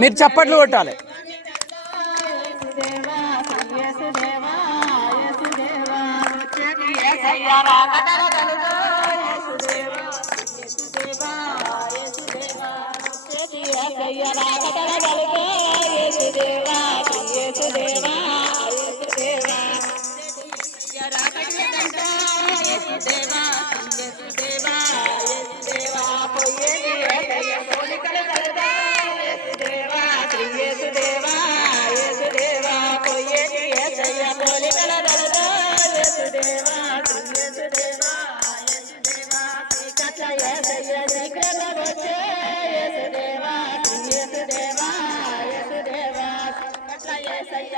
మీరు చప్పట్లు కొట్టాలి.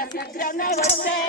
essa não é.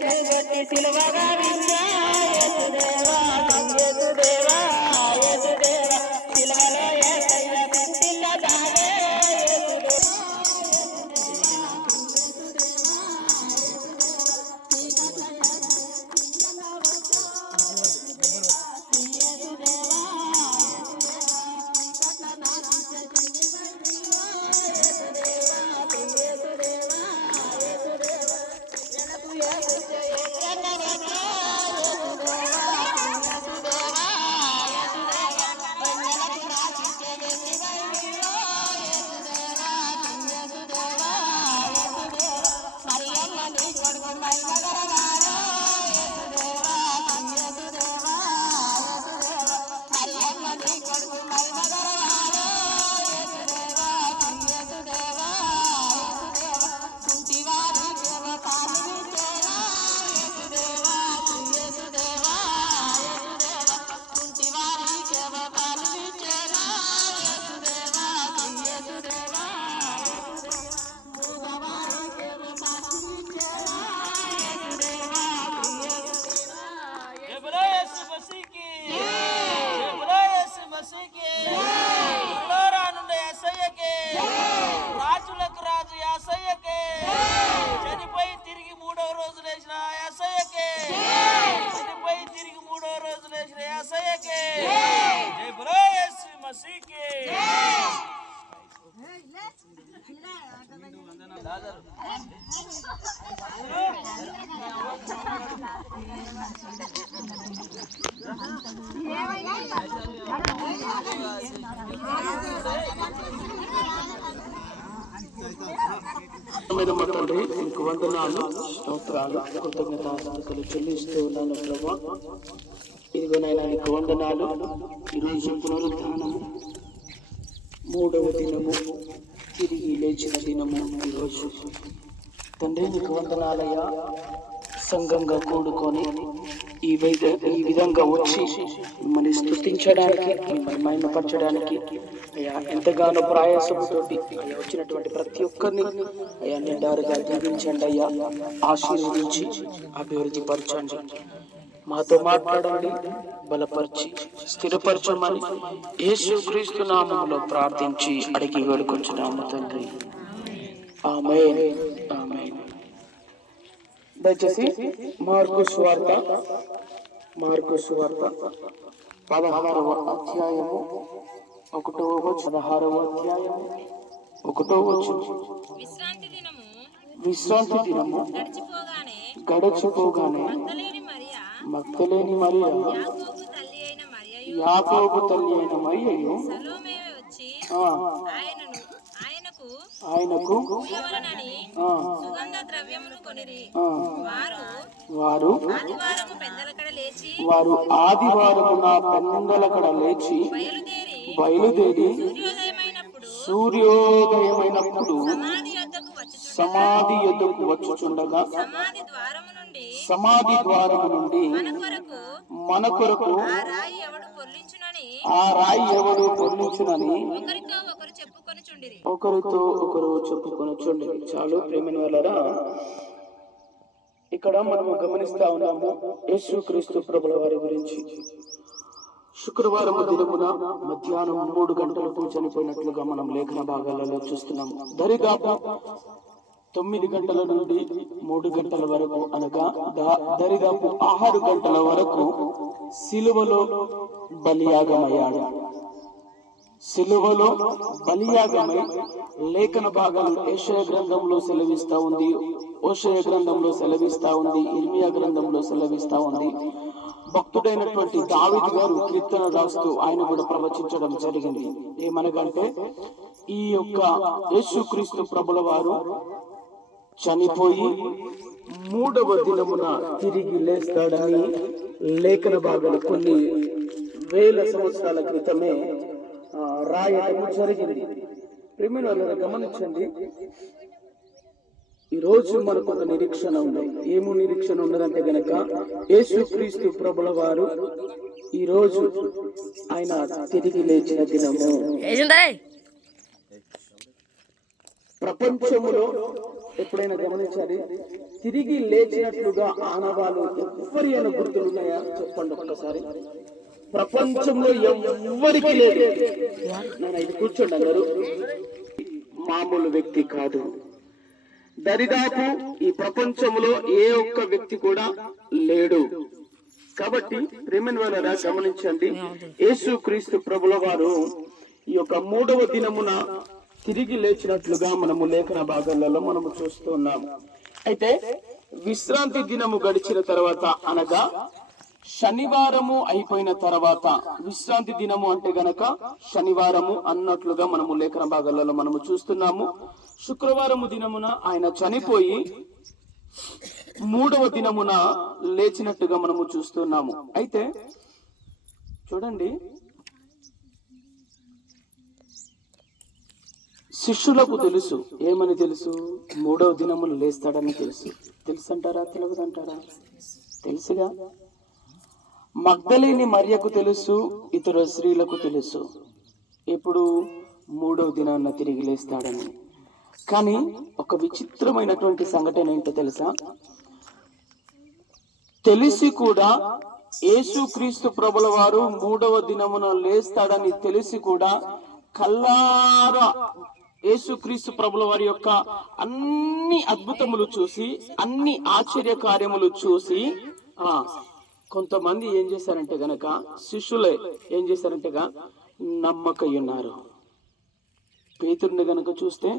ese es el. స్తోత్రాలు కృతజ్ఞతాస్తుతులు చెల్లిస్తూ ఉన్నాను ప్రభా ఇదిగో నాయన నీకు వందనాలు ఈరోజు పునరుద్ధానము మూడవ దినము తిరిగి లేచిన దినము ఈరోజు తండ్రి నీకు వందనాలయ్యా సంఘంగా కూడుకొని ఈ ఈ విధంగా వచ్చి మిమ్మల్ని స్థుతించడానికి మిమ్మల్ని మైమపరచడానికి అయ్యా ఎంతగానో ప్రయాసముతోటి అయ్యా వచ్చినటువంటి ప్రతి ఒక్కరిని అయ్యా నిండారుగా దీవించండి అయ్యా ఆశీర్వదించి అభివృద్ధి పరచండి. మాతో మాట్లాడండి బలపరిచి స్థిరపరచమని యేసుక్రీస్తు నామంలో ప్రార్థించి అడిగి వేడుకొచ్చున్నాము తండ్రి. ఆమె ఆమె దయచేసి మార్కు స్వార్త మార్కు స్వార్త పదహారవ అధ్యాయము ఒకటో పదహారవ అధ్యాయము. ఒకటో విశ్రాంతి దినము విశ్రాంతి దినము. గడిచిపోగానే గడచిపోగానే తల్లిని మరియా మక్తలేని మరియ యాకోబు తల్లి అయిన మరియయు ఆయనకు వారు వారు ఆదివారమున పెందలకడ లేచి బయలుదేరి సూర్యోదయమైనప్పుడు సమాధి ఎద్దుకు వచ్చుచుండగా. సమాధి ద్వారము నుండి మన కొరకు ఆ రాయి ఎవడు పొర్లించునని పొర్లించునని ఒకరితో ఒకరు చెప్పుకొని చుండిరి ఒకరితో ఒకరు చెప్పుకొని చూడండి చాలు ప్రేమిన వాళ్ళరా ఇక్కడ మనము గమనిస్తా ఉన్నాము యేసు క్రీస్తు ప్రభుల వారి గురించి. శుక్రవారం దినమున మధ్యాహ్నం మూడు గంటలకు చనిపోయినట్లుగా మనం లేఖన భాగాలలో చూస్తున్నాము. దరిదాపు తొమ్మిది గంటల నుండి మూడు గంటల వరకు అనగా దరిదాపు ఆరు గంటల వరకు సిలువలో బలియాగమయ్యాడు. సిలువలో బలియాగమై లేఖన భాగాలు ఏషయ గ్రంథంలో సెలవిస్తా ఉంది ఓషయ గ్రంథంలో సెలవిస్తా ఉంది ఇర్మియా గ్రంథంలో సెలవిస్తా ఉంది. భక్తుడైనటువంటి దావిద్ గారు కీర్తన రాస్తూ ఆయన కూడా ప్రవచించడం జరిగింది. ఏమనగంటే ఈ యొక్క యేసుక్రీస్తు ప్రభుల వారు చనిపోయి మూడవ దినమున తిరిగి లేస్తాడని లేఖన భాగం కొన్ని వేల సంవత్సరాల క్రితమే రాయడం జరిగింది. ప్రేమిన గమనించండి. ఈ రోజు మనకు ఒక నిరీక్షణ ఉంది. ఏము నిరీక్షణ ఉన్నదంటే గనక యేసుక్రీస్తు ప్రభుల వారు ఈ రోజు ఆయన తిరిగి లేచిన దినము. ప్రపంచములో ఎప్పుడైనా గమనించాలి? తిరిగి లేచినట్లుగా ఆనవాలు ఎవ్వరి అయినా గుర్తులు ఉన్నాయా చెప్పండి ఒక్కసారి. ప్రపంచంలో ఎవ్వరికి లేదు. నేను ఇది కూర్చోండి అందరూ. మామూలు వ్యక్తి కాదు. దరిదాపు ఈ ప్రపంచంలో ఏ ఒక్క వ్యక్తి కూడా లేడు. కాబట్టి ప్రేమన్ వాళ్ళరా గమనించండి. యేసు క్రీస్తు ప్రభుల వారు ఈ యొక్క మూడవ దినమున తిరిగి లేచినట్లుగా మనము లేఖన భాగాలలో మనము చూస్తున్నాం అయితే విశ్రాంతి దినము గడిచిన తర్వాత అనగా శనివారము అయిపోయిన తర్వాత విశ్రాంతి దినము అంటే గనక శనివారము అన్నట్లుగా మనము లేఖన భాగాలలో మనము చూస్తున్నాము. శుక్రవారము దినమున ఆయన చనిపోయి మూడవ దినమున లేచినట్టుగా మనము చూస్తున్నాము. అయితే చూడండి. శిష్యులకు తెలుసు. ఏమని తెలుసు? మూడవ దినమున లేస్తాడని తెలుసు. తెలుసు అంటారా తెలియదంటారా తెలుసుగా? మగ్ధలేని మరియకు తెలుసు ఇతర స్త్రీలకు తెలుసు. ఇప్పుడు మూడవ దినాన్న తిరిగి లేస్తాడని. కానీ ఒక విచిత్రమైనటువంటి సంఘటన ఏంటో తెలుసా? తెలిసి కూడా యేసుక్రీస్తు ప్రభుల వారు మూడవ దినమున లేస్తాడని తెలిసి కూడా కల్లారా యేసుక్రీస్తు ప్రభుల వారి యొక్క అన్ని అద్భుతములు చూసి అన్ని ఆశ్చర్య కార్యములు చూసి ఆ కొంతమంది ఏం చేశారంటే గనక శిష్యులే ఏం చేశారంటేగా నమ్మకై ఉన్నారు పేతుడిని గనక చూస్తే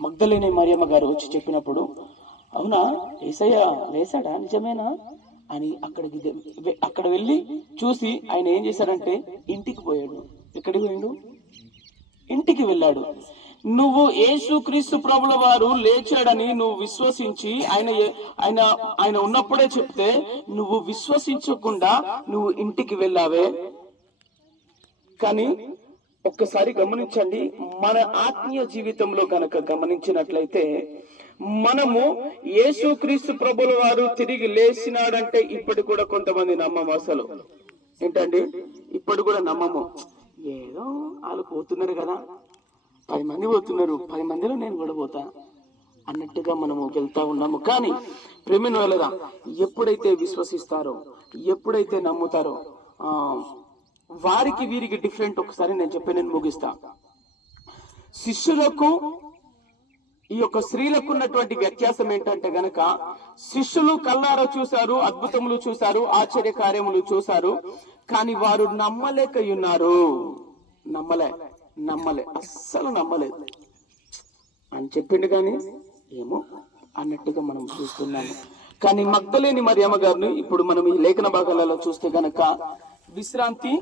మగ్ధలేని మరియమ్మ గారు వచ్చి చెప్పినప్పుడు అవునా ఏసయ్య లేసాడా నిజమేనా? అని అక్కడికి అక్కడ వెళ్ళి చూసి ఆయన ఏం చేశారంటే ఇంటికి పోయాడు. ఎక్కడికి పోయాడు? ఇంటికి వెళ్ళాడు. నువ్వు యేసుక్రీస్తు ప్రభుల వారు లేచాడని నువ్వు విశ్వసించి ఆయన ఆయన ఆయన ఉన్నప్పుడే చెప్తే నువ్వు విశ్వసించకుండా నువ్వు ఇంటికి వెళ్ళావే. కానీ ఒక్కసారి గమనించండి మన ఆత్మీయ జీవితంలో కనుక గమనించినట్లయితే మనము యేసుక్రీస్తు ప్రభుల వారు తిరిగి లేచినాడంటే ఇప్పటి కూడా కొంతమంది నమ్మము అసలు. ఏంటండి? ఇప్పటి కూడా నమ్మము. ఏదో వాళ్ళు పోతున్నారు కదా. పది మంది పోతున్నారు. పది మందిలో నేను కూడా పోతా అన్నట్టుగా మనము వెళ్తా ఉన్నాము. కానీ ప్రేమిన వెళ్ళదా ఎప్పుడైతే విశ్వసిస్తారో ఎప్పుడైతే నమ్ముతారో వారికి వీరికి డిఫరెంట్ ఒకసారి నేను చెప్పి నేను ముగిస్తా. శిష్యులకు ఈ యొక్క స్త్రీలకు ఉన్నటువంటి వ్యత్యాసం ఏంటంటే గనక శిష్యులు కల్లారా చూశారు అద్భుతములు చూశారు ఆశ్చర్య కార్యములు చూశారు కానీ వారు నమ్మలేక ఉన్నారు నమ్మలే. నమ్మలే అస్సలు నమ్మలేదు అని చెప్పిండు కానీ ఏమో అన్నట్టుగా మనం చూస్తున్నాము. కానీ మగ్ధలేని మరియమ్మ గారిని ఇప్పుడు మనం ఈ లేఖన భాగాలలో చూస్తే గనక విశ్రాంతి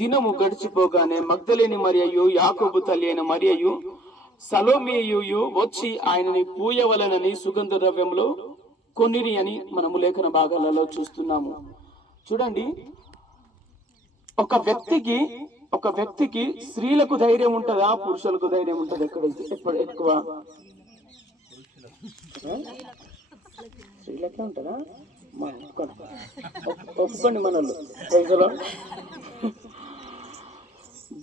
దినము గడిచిపోగానే మగ్ధలేని మరియయు యాకోబు తల్లి అయిన మరియయు సలోమియు వచ్చి ఆయనని పూయవలనని సుగంధ ద్రవ్యంలో కొన్నిరి అని మనము లేఖన భాగాలలో చూస్తున్నాము. చూడండి ఒక వ్యక్తికి ఒక వ్యక్తికి స్త్రీలకు ధైర్యం ఉంటుందా పురుషులకు ధైర్యం ఉంటుందా ఎక్కడైతే ఎప్పుడు ఎక్కువ? స్త్రీలకే ఉంటుందా? ఒప్పుకోండి ప్రజలు.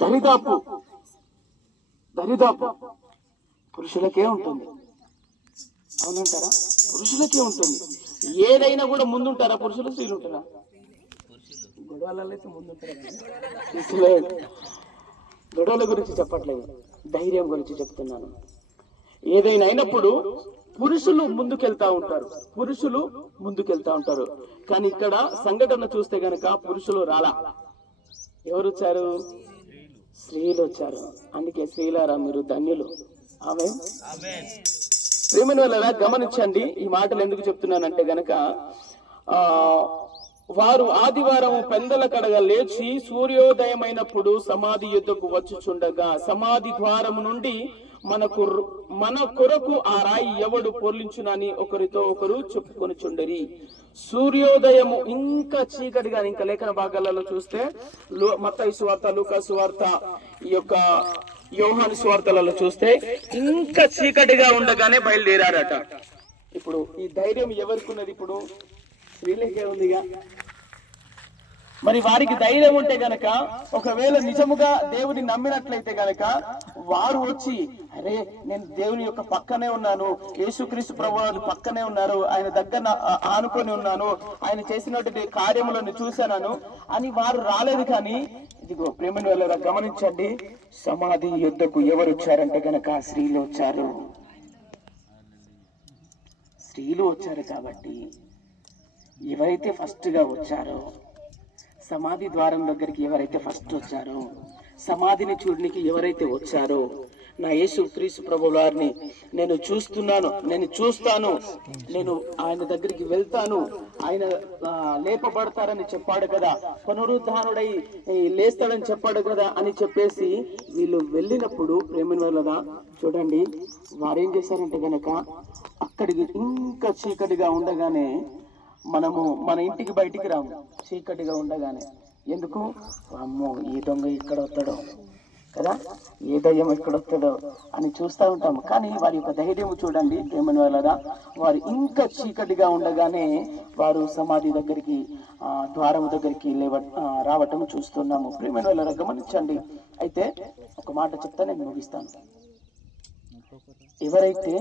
దరిదాపు. దరిదాపు. పురుషులకే ఉంటుంది. అవునంటారా? పురుషులకే ఉంటుంది. ఏదైనా కూడా ముందుంటారా? పురుషులు స్త్రీలు ఉంటారా? గొడవలలో అయితే ముందుంటారా గొడవల గురించి చెప్పట్లేదు. ధైర్యం గురించి చెప్తున్నాను. ఏదైనా అయినప్పుడు పురుషులు ముందుకెళ్తా ఉంటారు. పురుషులు ముందుకెళ్తా ఉంటారు. కానీ ఇక్కడ సంఘటన చూస్తే గనక పురుషులు రాలా. ఎవరు వచ్చారు స్త్రీలు వచ్చారు అందుకే స్త్రీలారా మీరు ధన్యులు. ఆమె ప్రేమను వల్ల గమనించండి. ఈ మాటలు ఎందుకు చెప్తున్నానంటే గనక ఆ వారు ఆదివారం పెందల కడగ లేచి సూర్యోదయమైనప్పుడు సమాధి యుద్ధకు వచ్చుచుండగా సమాధి ద్వారము నుండి మనకు మన కొరకు ఆ రాయి ఎవడు పొర్లించునని ఒకరితో ఒకరు చెప్పుకొని చుండరి సూర్యోదయము ఇంకా చీకటిగా ఇంకా లేఖన భాగాలలో చూస్తే మత్తయి సువార్త లూకా సువార్త ఈ యొక్క యోహాను సువార్తలలో చూస్తే ఇంకా చీకటిగా ఉండగానే బయలుదేరారట. ఇప్పుడు ఈ ధైర్యం ఎవరికి ఉన్నది ఇప్పుడు? వీళ్ళకే ఉందిగా. మరి వారికి ధైర్యం ఉంటే గనక ఒకవేళ నిజముగా దేవుని నమ్మినట్లయితే గనక వారు వచ్చి అరే నేను దేవుని యొక్క పక్కనే ఉన్నాను యేసుక్రీస్తు ప్రభు పక్కనే ఉన్నారు ఆయన దగ్గర ఆనుకొని ఉన్నాను ఆయన చేసినటువంటి కార్యములను చూశాను అని వారు రాలేదు కానీ ఇదిగో ప్రేమను వెళ్ళరా గమనించండి సమాధి యుద్ధకు ఎవరు వచ్చారంటే గనక స్త్రీలు వచ్చారు. స్త్రీలు వచ్చారు కాబట్టి ఎవరైతే ఫస్ట్గా వచ్చారో సమాధి ద్వారం దగ్గరికి ఎవరైతే ఫస్ట్ వచ్చారో సమాధిని చూడడానికి ఎవరైతే వచ్చారో నా యేసు క్రీస్తు ప్రభు వారిని నేను చూస్తున్నాను నేను చూస్తాను నేను ఆయన దగ్గరికి వెళ్తాను ఆయన లేపబడతారని చెప్పాడు కదా పునరుద్ధానుడై లేస్తాడని చెప్పాడు కదా అని చెప్పేసి వీళ్ళు వెళ్ళినప్పుడు ప్రేమ చూడండి వారేం చేశారంటే కనుక అక్కడికి ఇంకా చీకటిగా ఉండగానే మనము మన ఇంటికి బయటికి రాము. చీకటిగా ఉండగానే. ఎందుకు? అమ్మో ఈ దొంగ ఇక్కడ వస్తాడో. కదా? ఏ దయ్యం ఎక్కడ వస్తాడో అని చూస్తూ ఉంటాము కానీ వారి యొక్క ధైర్యం చూడండి ప్రేమను వాళ్ళరా వారు ఇంకా చీకటిగా ఉండగానే వారు సమాధి దగ్గరికి ఆ, ద్వారం దగ్గరికి లేవ రావటం చూస్తున్నాము. ప్రేమని వాళ్ళరా గమనించండి. అయితే ఒక మాట చెప్తా నేను ముగిస్తాను. ఎవరైతే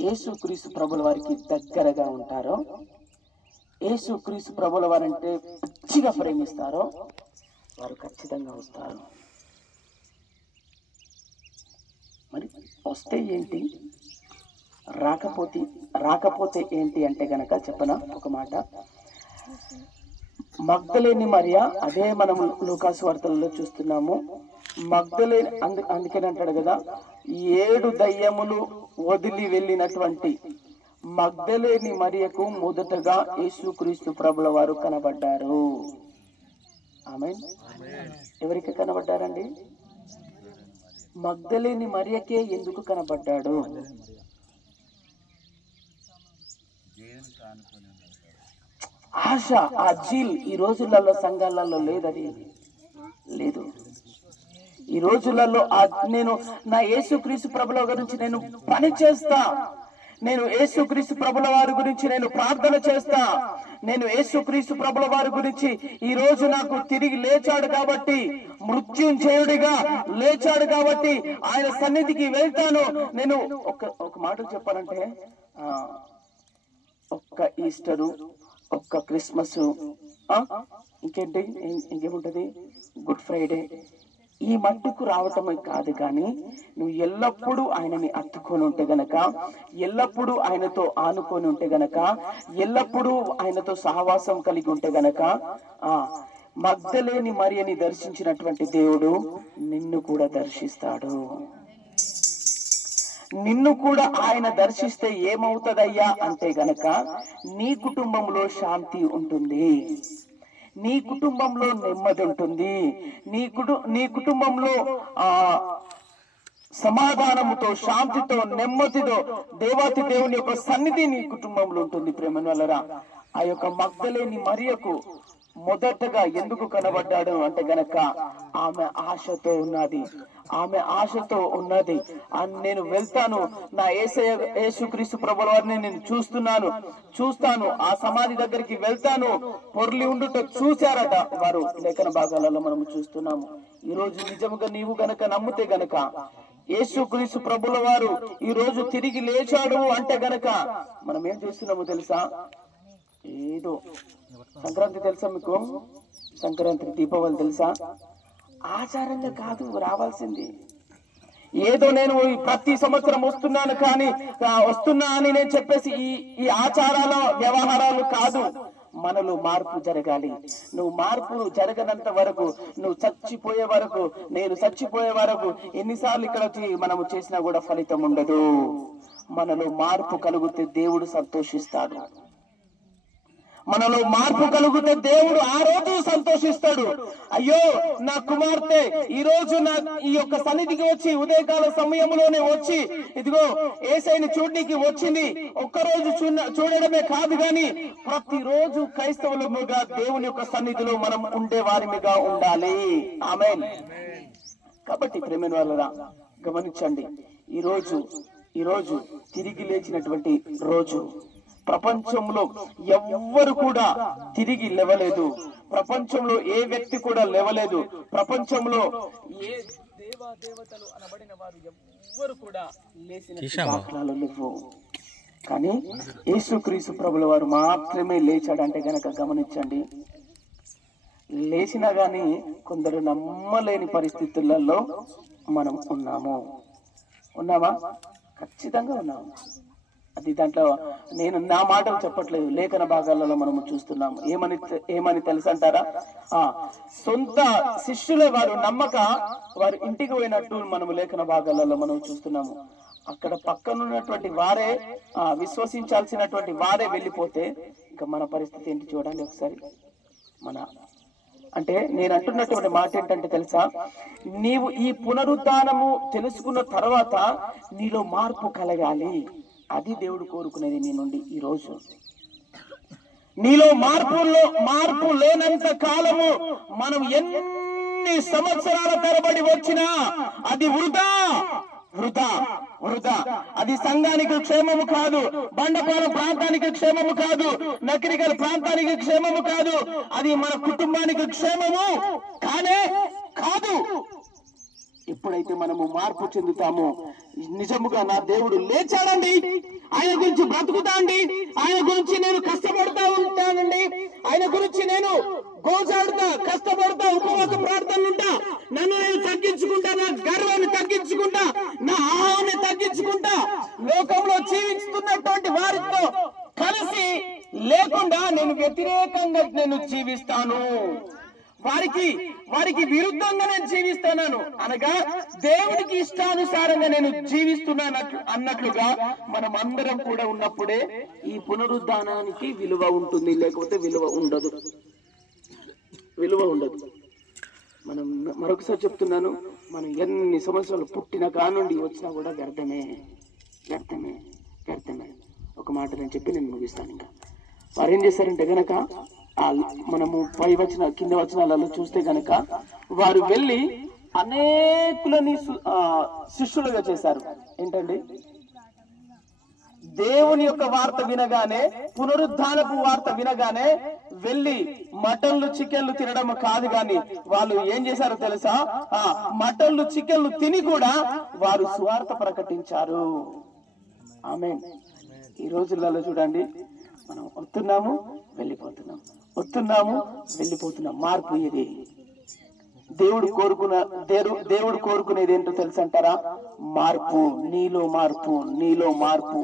యేసుక్రీస్తు ప్రభుల వారికి దగ్గరగా ఉంటారో యేసు క్రీస్తు ప్రభుల వారంటే పిచ్చిగా ప్రేమిస్తారో వారు ఖచ్చితంగా వస్తారు. మరి వస్తే ఏంటి? రాకపోతే రాకపోతే ఏంటి అంటే గనక చెప్పనా ఒక మాట? మగ్ధలేని మరియ అదే మనం లూకాసు వార్తలలో చూస్తున్నాము. మగ్ధలేని అందు అందుకని అంటాడు కదా ఏడు దయ్యములు వదిలి వెళ్ళినటువంటి మగ్ధలేని మరియకు మొదటగా యేసుక్రీస్తు ప్రభుల వారు కనబడ్డారు. ఆమె ఎవరికి కనబడ్డారండి? మగ్ధలేని మరియకే ఎందుకు కనబడ్డాడు? ఆశ ఆ జీల్ ఈ రోజులలో సంఘాలలో లేదది లేదు. ఈ రోజులలో ఆ నేను నా యేసుక్రీస్తు ప్రభుల గురించి నేను పని చేస్తా. నేను యేసుక్రీస్తు ప్రభుల వారి గురించి నేను ప్రార్థన చేస్తా. నేను యేసుక్రీస్తు ప్రభుల వారి గురించి ఈ రోజు నాకు తిరిగి లేచాడు కాబట్టి మృత్యుంజయుడిగా లేచాడు కాబట్టి ఆయన సన్నిధికి వెళ్తాను. నేను ఒక ఒక మాట చెప్పాలంటే ఒక్క ఈస్టరు ఒక్క క్రిస్మస్ ఇంకేంటి? ఇంకేముంటది? Good Friday. ఈ మట్టుకు రావటమే కాదు కానీ నువ్వు ఎల్లప్పుడూ ఆయనని అత్తుకొని ఉంటే గనక ఎల్లప్పుడూ ఆయనతో ఆనుకొని ఉంటే గనక ఎల్లప్పుడూ ఆయనతో సహవాసం కలిగి ఉంటే గనక ఆ మగ్ధలేని మరియని దర్శించినటువంటి దేవుడు నిన్ను కూడా దర్శిస్తాడు. నిన్ను కూడా ఆయన దర్శిస్తే ఏమవుతుందయ్యా? అంటే గనక నీ కుటుంబంలో శాంతి ఉంటుంది. నీ కుటుంబంలో నెమ్మది ఉంటుంది. నీ కుటు నీ కుటుంబంలో ఆ సమాధానముతో శాంతితో నెమ్మదితో దేవాతి దేవుని యొక్క సన్నిధి నీ కుటుంబంలో ఉంటుంది ప్రేమనులరా ఆ యొక్క మగ్ధలేని మరియకు మొదటగా ఎందుకు కనబడ్డాడు అంటే గనక ఆమె ఆశతో ఉన్నది. ఆమె ఆశతో ఉన్నది. అని నేను వెళ్తాను. నా ఏసయ యేసుక్రీస్తు ప్రభుల వారిని నేను చూస్తున్నాను. చూస్తాను. ఆ సమాధి దగ్గరికి వెళ్తాను. పొర్లి ఉండుట చూశారట వారు. లేఖన భాగాలలో మనం చూస్తున్నాము. ఈ రోజు నిజముగా నీవు గనక నమ్మితే గనక యేసుక్రీస్తు ప్రభుల వారు ఈ రోజు తిరిగి లేచాడు అంటే గనక మనం ఏం చేస్తున్నామో తెలుసా? ఏదో సంక్రాంతి తెలుసా మీకు? సంక్రాంతి దీపావళి తెలుసా? ఆచారంగా కాదు రావాల్సింది. ఏదో నేను ప్రతి సంవత్సరం వస్తున్నాను కానీ వస్తున్నా అని నేను చెప్పేసి ఈ ఈ ఆచారాల వ్యవహారాలు కాదు. మనలో మార్పు జరగాలి. నువ్వు మార్పు జరగనంత వరకు నువ్వు చచ్చిపోయే వరకు నేను చచ్చిపోయే వరకు ఎన్నిసార్లు ఇక్కడ వచ్చి మనము చేసినా కూడా ఫలితం ఉండదు. మనలో మార్పు కలిగితే దేవుడు సంతోషిస్తాడు. మనలో మార్పు కలుగుతే దేవుడు ఆ రోజు సంతోషిస్తాడు. అయ్యో నా కుమార్తె ఈ రోజు నా ఈ యొక్క సన్నిధికి వచ్చి ఉదయకాల సమయంలోనే వచ్చి ఇదిగో ఏసైని చూడడానికి వచ్చింది. ఒక్కరోజు చూడ- చూడడమే కాదు గాని ప్రతిరోజు క్రైస్తవులముగా దేవుని యొక్క సన్నిధిలో మనం ఉండే వారిమిగా ఉండాలి. ఆమె కాబట్టి ప్రేమైన వాళ్ళరా గమనించండి. ఈరోజు ఈరోజు తిరిగి లేచినటువంటి రోజు. ప్రపంచంలో ఎవ్వరు కూడా తిరిగి లేవలేదు. ప్రపంచంలో ఏ వ్యక్తి కూడా లేవలేదు. ప్రపంచంలో ఏ దేవా దేవతలు అనబడిన వారు ఎవ్వరు కూడా లేచిన దాఖలాలు లేవు. కానీ యేసుక్రీస్తు ప్రభుల వారు మాత్రమే లేచాడంటే గనక గమనించండి. లేచినా గాని కొందరు నమ్మలేని పరిస్థితులలో మనం ఉన్నాము. ఉన్నామా? ఖచ్చితంగా ఉన్నాము. అది దాంట్లో నేను నా మాటలు చెప్పట్లేదు. లేఖన భాగాలలో మనము చూస్తున్నాము ఏమని ఏమని తెలుసు అంటారా ఆ సొంత శిష్యులే వారు నమ్మక వారు ఇంటికి పోయినట్టు మనము లేఖన భాగాలలో మనం చూస్తున్నాము. అక్కడ పక్కన ఉన్నటువంటి వారే ఆ, విశ్వసించాల్సినటువంటి వారే వెళ్ళిపోతే ఇంకా మన పరిస్థితి ఏంటి చూడండి ఒకసారి. మన అంటే నేను అంటున్నటువంటి మాట ఏంటంటే తెలుసా? నీవు ఈ పునరుద్ధానము తెలుసుకున్న తర్వాత నీలో మార్పు కలగాలి. అది దేవుడు కోరుకునేది నీ నుండి ఈరోజు నీలో మార్పులో మార్పు లేనంత కాలము మనం ఎన్ని సంవత్సరాల తరబడి వచ్చినా అది వృధా. వృధా వృధా. అది సంఘానికి క్షేమము కాదు బండపాల ప్రాంతానికి క్షేమము కాదు నకిరికల ప్రాంతానికి క్షేమము కాదు అది మన కుటుంబానికి క్షేమము కానే కాదు. ఎప్పుడైతే మనము మార్పు చెందుతామో నిజముగా నా దేవుడు లేచాడండి. ఆయన గురించి బ్రతుకుతా అండి ఆయన గురించి నేను కష్టపడతా ఉంటానండి. ఆయన గురించి నేను గోజాడుతా కష్టపడతా ఉపవాస ప్రార్థనలు ఉంటా నన్ను నేను తగ్గించుకుంటా నా గర్వాన్ని తగ్గించుకుంటా నా ఆహాన్ని తగ్గించుకుంటా. లోకంలో జీవిస్తున్నటువంటి వారితో కలిసి లేకుండా నేను వ్యతిరేకంగా నేను జీవిస్తాను. వారికి వారికి విరుద్ధంగా నేను జీవిస్తున్నాను. అనగా దేవుడికి ఇష్టానుసారంగా నేను జీవిస్తున్నాను అన్నట్లుగా మనం అందరం కూడా ఉన్నప్పుడే ఈ పునరుద్ధానానికి విలువ ఉంటుంది లేకపోతే విలువ ఉండదు. విలువ ఉండదు. మనం మరొకసారి చెప్తున్నాను మనం ఎన్ని సంవత్సరాలు పుట్టిన కానుండి వచ్చినా కూడా వ్యర్థమే వ్యర్థమే వ్యర్థమే. ఒక మాట నేను చెప్పి నేను ముగిస్తాను ఇంకా. వారు ఏం చేశారంటే గనక మనము పై వచ్చిన కింద వచనాలలో చూస్తే కనుక వారు వెళ్ళి అనేకులని శిష్యులుగా చేశారు. ఏంటండి? దేవుని యొక్క వార్త వినగానే పునరుద్ధానపు వార్త వినగానే వెళ్ళి మటన్లు చికెన్లు తినడం కాదు గాని వాళ్ళు ఏం చేశారో తెలుసా? ఆ మటన్లు చికెన్లు తిని కూడా వారు స్వార్థ ప్రకటించారు. ఆమె ఈ రోజులలో చూడండి మనం వస్తున్నాము వెళ్ళిపోతున్నాము. వస్తున్నాము వెళ్ళిపోతున్నాం. మార్పు ఇది. దేవుడు కోరుకున్న దేవుడు దేవుడు కోరుకునేది ఏంటో తెలుసు అంటారా మార్పు నీలో మార్పు నీలో మార్పు.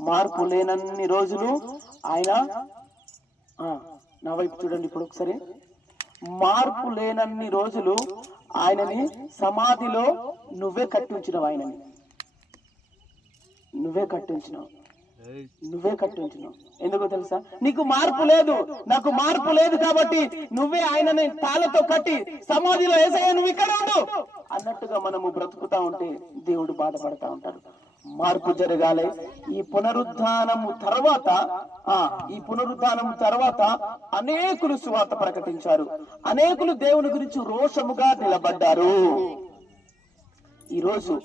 మార్పు లేనన్ని రోజులు ఆయన నా వైపు చూడండి ఇప్పుడు ఒకసారి. మార్పు లేనన్ని రోజులు ఆయనని సమాధిలో నువ్వే కట్టించినవు ఆయనని. నువ్వే కట్టించినావు. నువ్వే కట్టించినావు ఎందుకో తెలుసా? నీకు మార్పు లేదు. నాకు మార్పు లేదు కాబట్టి నువ్వే ఆయనని తాళతో కట్టి సమాధిలో వేసాయా నువ్వు ఇక్కడ ఉండు. అన్నట్టుగా మనము బ్రతుకుతా ఉంటే దేవుడు బాధపడతా ఉంటాడు. మార్పు జరగాలి. ఈ పునరుద్ధానము తర్వాత ఆ ఈ పునరుద్ధానము తర్వాత అనేకులు సువార్త ప్రకటించారు. అనేకులు దేవుని గురించి రోషముగా నిలబడ్డారు. ఈ రోజు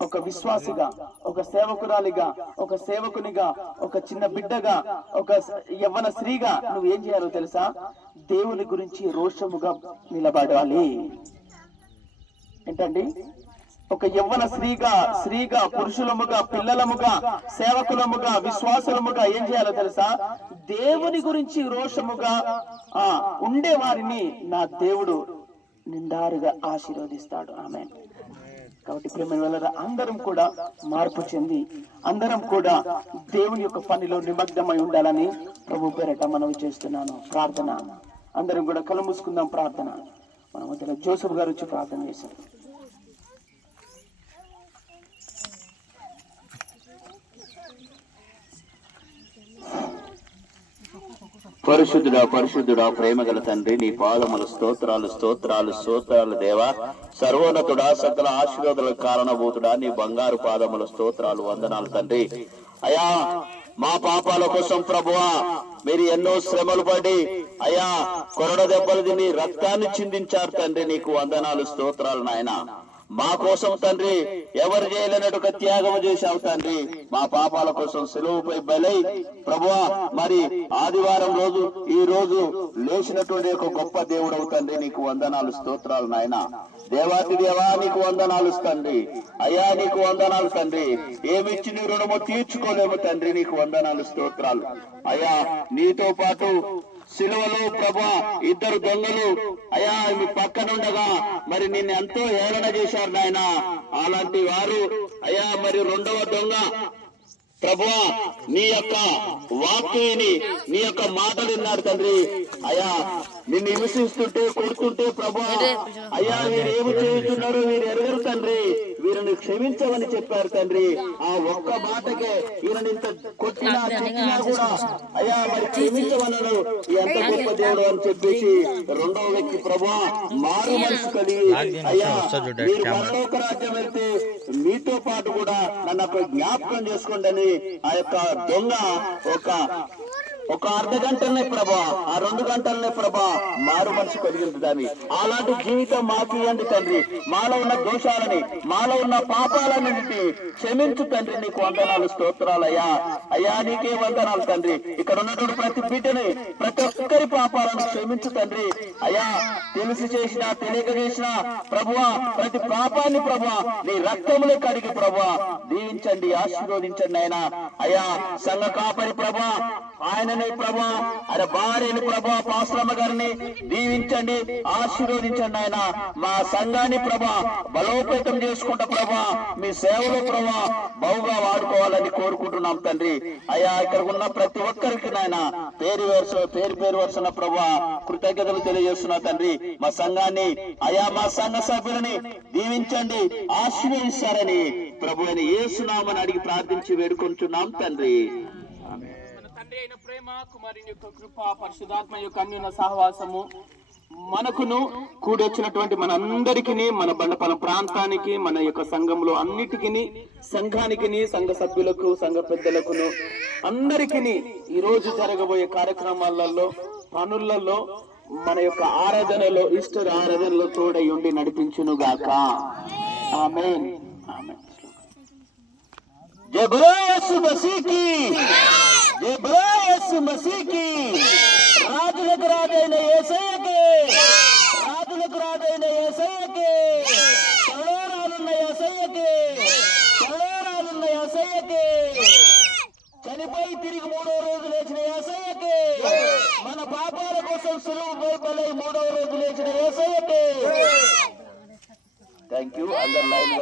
ఒక విశ్వాసిగా ఒక సేవకురాలిగా ఒక సేవకునిగా ఒక చిన్న బిడ్డగా ఒక యవ్వన స్త్రీగా నువ్వు ఏం చేయాలో తెలుసా? దేవుని గురించి రోషముగా నిలబడాలి. ఏంటండి? ఒక యవ్వన స్త్రీగా స్త్రీగా పురుషులముగా పిల్లలముగా సేవకులముగా విశ్వాసులముగా ఏం చేయాలో తెలుసా? దేవుని గురించి రోషముగా ఆ ఉండే వారిని నా దేవుడు నిండారుగా ఆశీర్వదిస్తాడు. ఆమె కాబట్టి ప్రేమ వల్ల అందరం కూడా మార్పు చెంది అందరం కూడా దేవుని యొక్క పనిలో నిమగ్నమై ఉండాలని ప్రభు పేరట మనవి చేస్తున్నాను. ప్రార్థన. అందరం కూడా కళ్ళు మూసుకుందాం ప్రార్థన. మన మధ్యలో జోసఫ్ గారు వచ్చి ప్రార్థన చేశారు. పరిశుద్ధుడా పరిశుద్ధుడా ప్రేమగల తండ్రి నీ పాదముల స్తోత్రాలు స్తోత్రాలు స్తోత్రాలు దేవా. సర్వోన్నతుడా సకల ఆశీర్వాదాల కారణభూతుడా నీ బంగారు పాదముల స్తోత్రాలు వందనాలు తండ్రి. అయా మా పాపాల కోసం ప్రభువా మీరు ఎన్నో శ్రమలు పడి అయా కొరడ దెబ్బలు తిని రక్తాన్ని చిందించారు తండ్రి నీకు వందనాలు స్తోత్రాలు నాయన. మా కోసం తండ్రి ఎవరు చేయలేనట్టుగా త్యాగం చేశావు తండ్రి. మా పాపాల కోసం సెలవుపై బలై ప్రభువా మరి ఆదివారం రోజు ఈ రోజు లేచినటువంటి ఒక గొప్ప దేవుడవు తండ్రి నీకు వందనాలు స్తోత్రాలు నాయన. దేవాతి దేవా నీకు వందనాలు తండ్రి. అయ్యా నీకు వందనాలు తండ్రి. ఏమిచ్చి నీ రుణము తీర్చుకోలేము తండ్రి నీకు వందనాలు స్తోత్రాలు. అయ్యా నీతో పాటు సిలువలో ప్రభా ఇద్దరు దొంగలు. అయా మీ పక్కనుండగా మరి నిన్ను ఎంతో హేళన చేశారు నాయన. అలాంటి వారు అయా మరి రెండవ దొంగ. ప్రభువా నీ యొక్క వాక్యని నీ యొక్క మాటలు విన్నారు తండ్రి. అయా నిన్ను హింసిస్తుంటే కొడుతుంటే ప్రభువా అయ్యా వీరు ఏమి చేస్తున్నారు? వీరు ఎరగరు తండ్రి. వీరిని క్షమించమని చెప్పారు తండ్రి. ఆ ఒక్క మాటకే వీరిని ఇంత కొట్టినా తిట్టినా కూడా అయ్యా మరి క్షమించమన్నారు ఎంత గొప్ప దేవుడు అని చెప్పేసి రెండవ వ్యక్తి ప్రభా మారు మనసు కలిగి అయ్యా మీరు పరలోక రాజ్యం వెళ్తే మీతో పాటు కూడా నన్ను అక్కడ జ్ఞాపకం చేసుకోండి అని ఆ యొక్క దొంగ ఒక ఒక అర్ధ గంటలనే ప్రభా ఆ రెండు గంటలనే ప్రభా మారు మనసు కలిగింది దాన్ని. అలాంటి జీవితం మాకు ఇవ్వండి తండ్రి. మాలో ఉన్న దోషాలని మాలో ఉన్న పాపాలన్నింటినీ క్షమించు తండ్రి నీకు వందనాలు స్తోత్రాలయ్యా. అయ్యా నీకే వందనాలు తండ్రి. ఇక్కడ ఉన్నటువంటి ప్రతి బిడ్డని ప్రతి ఒక్కరి పాపాలను క్షమించు తండ్రి. అయ్యా తెలిసి చేసిన తెలియక చేసిన ప్రభువా ప్రతి పాపాన్ని ప్రభువా నీ రక్తములే కడిగి ప్రభువా దీవించండి ఆశీర్వదించండి ఆయన అయ్యా సంఘ కాపరి ప్రభా ఆయనని ప్రభా ఆయన భార్యని ప్రభా పాశ్రమ గారిని దీవించండి ఆశీర్వదించండి ఆయన. మా సంఘాన్ని ప్రభా బలోపేతం చేసుకుంటా ప్రభా మీ సేవలో ప్రభా బహుగా వాడుకోవాలని కోరుకుంటున్నాం తండ్రి. అయ్యా ఇక్కడ ఉన్న ప్రతి ఒక్కరికి నాయన పేరు వరుస పేరు పేరు వరుసన ప్రభా కృతజ్ఞతలు తెలియజేస్తున్నా తండ్రి. మా సంఘాన్ని అయా మా సంఘ సభ్యులని దీవించండి ఆశీర్వదిస్తారని ప్రభు అని ఏసునామని అడిగి ప్రార్థించి వేడుకుంటున్నాం తండ్రి. ఆమె తండ్రి అయిన ప్రేమ కుమారుని యొక్క కృప పరిశుధాత్మ యొక్క అన్యున సహవాసము మనకును కూడొచ్చినటువంటి మనందరికీ మన బండపల ప్రాంతానికి మన యొక్క సంఘంలో అన్నిటికీ సంఘానికి సంఘ సభ్యులకు సంఘ పెద్దలకును అందరికీ ఈ రోజు జరగబోయే కార్యక్రమాలలో పనులలో మన యొక్క ఆరాధనలో ఇష్ట ఆరాధనలో తోడై ఉండి నడిపించును గాక ఆమె ఆమెన్. జై బలో యేసు మసీకి జై బలో యేసు మసీకి రాజులకు రాజైన ఏసయ్యకి రాజులకు రాజైన ఏసయ్యకి చలోరాలున్న ఏసయ్యకి చలోరాలున్న ఏసయ్యకి చనిపోయి తిరిగి మూడో రోజు లేచిన ఏసయ్యకి మన పాపాల కోసం సులువు బలై మూడవ రోజు లేచిన ఏసయ్యకి థ్యాంక్ యూ అందరు లైన్